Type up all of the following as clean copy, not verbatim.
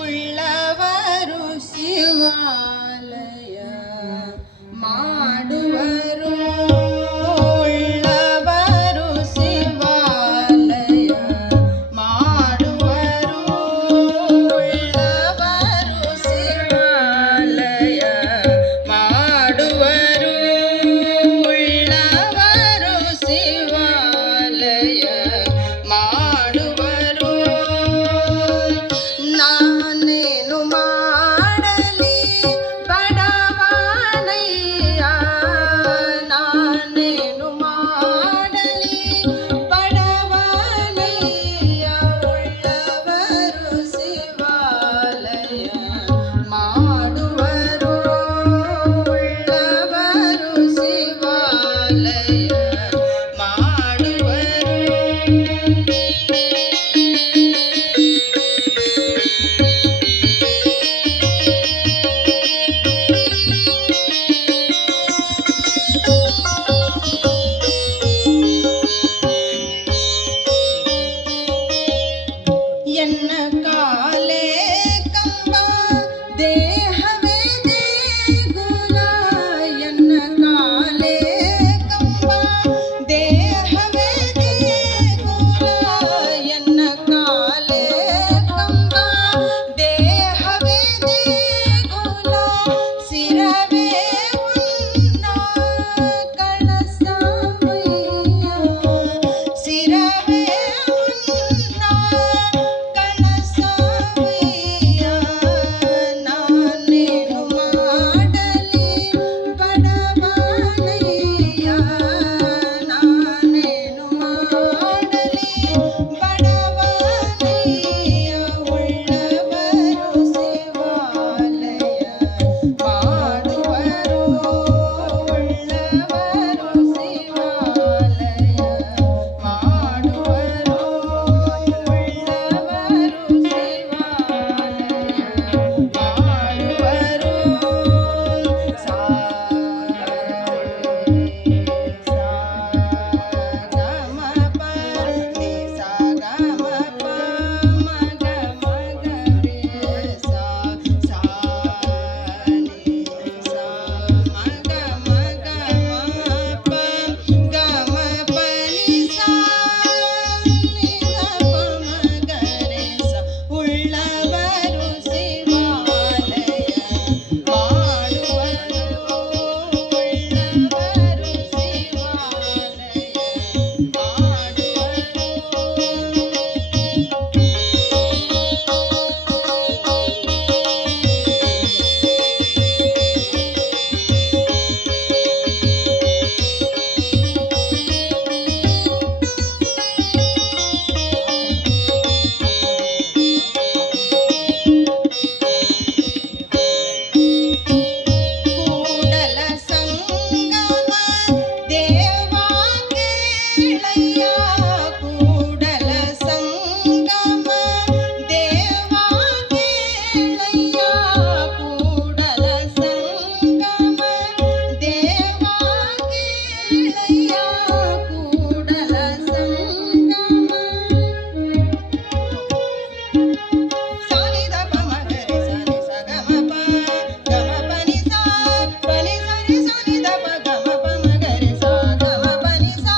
ಉಳ್ಳವರು ಶಿವಾಲಯ ಮಾಡುವರು, ಉಳ್ಳವರು ಶಿವಾಲಯ ಮಾಡುವರು, ಉಳ್ಳವರು ಶಿವಾಲಯ ಮಾಡುವರು, ಉಳ್ಳವರು ಶಿವಾಲಯ ಮಾಡುವರು. ನಾನೇನು ಮಾಡಲಿ ಬಡವನಯ್ಯ, ನಾನೇನು ಮಾಡಲಿ ಬಡವನಯ್ಯ, ಉಳ್ಳವರು ಶಿವಾಲಯ ಮಾಡುವರು, ಉಳ್ಳವರು ಶಿವಾಲಯ ಮಾಡುವರು. ಎನ್ನ ಕಾಲೇ ಕಂಬ ದೇಹವೇ ದೇಗುಲ, ಎನ್ನ ಕಾಲೇ ಕಂಬ ದೇಹವೇ ದೇಗುಲ, ಎನ್ನ ಕಾಲೇ ಕಂಬ ದೇಹವೇ ದೇಗುಲ, ಶಿರವೇ ಉನ್ನ ಕಳಸಮಯ್ಯ, ಶಿರವೇ ಉನ್ನ ಕಳಸಮಯ್ಯ. ನಾನೇನು ಮಾಡಲಿ ಬಡವನಯ್ಯ, ನಾನೇನು ಮಾಡಲಿ ಬಡವನಯ್ಯ, ಉಳ್ಳವರು ಶಿವಾಲಯ ಮಾಡುವರು, ಉಳ್ಳವರು ಶಿವಾಲಯ ಮಾಡುವರು, ಉಳ್ಳವರು ಕೂಡಲ ಸಂಗಮ ದೇವಾ ಕೇಳಯ್ಯ, ಕೂಡಲ ಸಂಗಮ ದೇವಾ ಕೇಳಯ್ಯ, ಕೂಡಲ ಸಂಗಮ ದೇವಾ ಕೇಳಯ್ಯ, ಕೂಡಲ ಸಂಗಮ. ಸಾನಿದ ಪಮಗರೆ ಸನಿ ಸಗಮ ಪ ಗಮ ಪನಿ ಸಾ ಪನಿ ಸರಿ ಸಾನಿದ ಪ ಗಮ ಪಮಗರೆ ಸಾ ಗಮ ಪನಿ ಸಾ.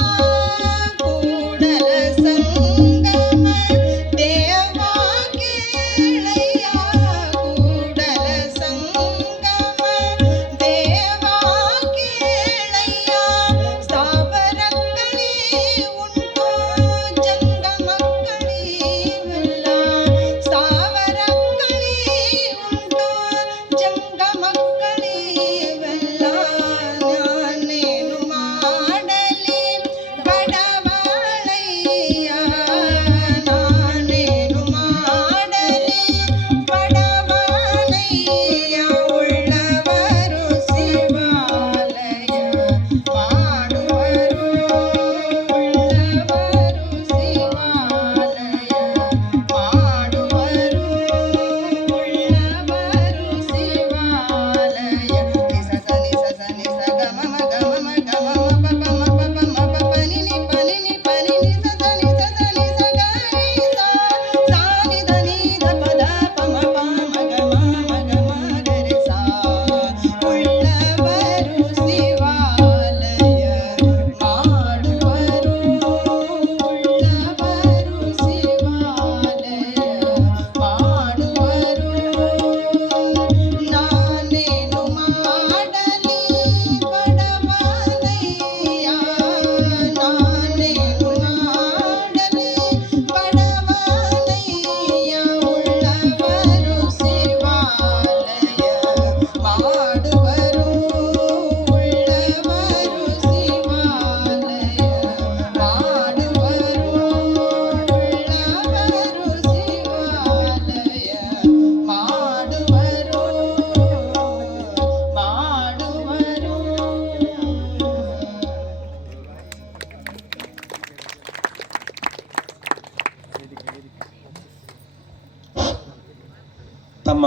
ತಮ್ಮ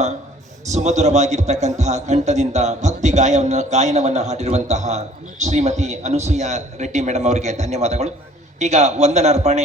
ಸುಮಧುರವಾಗಿರ್ತಕ್ಕಂತಹ ಕಂಠದಿಂದ ಭಕ್ತಿ ಗಾಯನವನ್ನು ಹಾಡಿರುವಂತಹ ಶ್ರೀಮತಿ ಅನುಸೂಯ ರೆಡ್ಡಿ ಮೇಡಮ್ ಅವರಿಗೆ ಧನ್ಯವಾದಗಳು. ಈಗ ವಂದನಾರ್ಪಣೆ